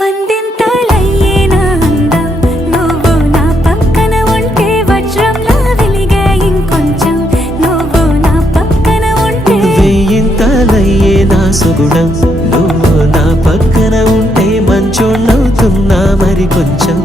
వందింతలయ్యేనా అందం నువ్వు నా పక్కన ఉంటే వజ్రంలా వెలిగే ఇంకొంచెం నువ్వు నా పక్కన ఉంటే వెయ్యింతలయ్యేనా సుగుణం నువ్వు నా పక్కన ఉంటే మంచోణ్ణవుతున్నా మరి కొంచెం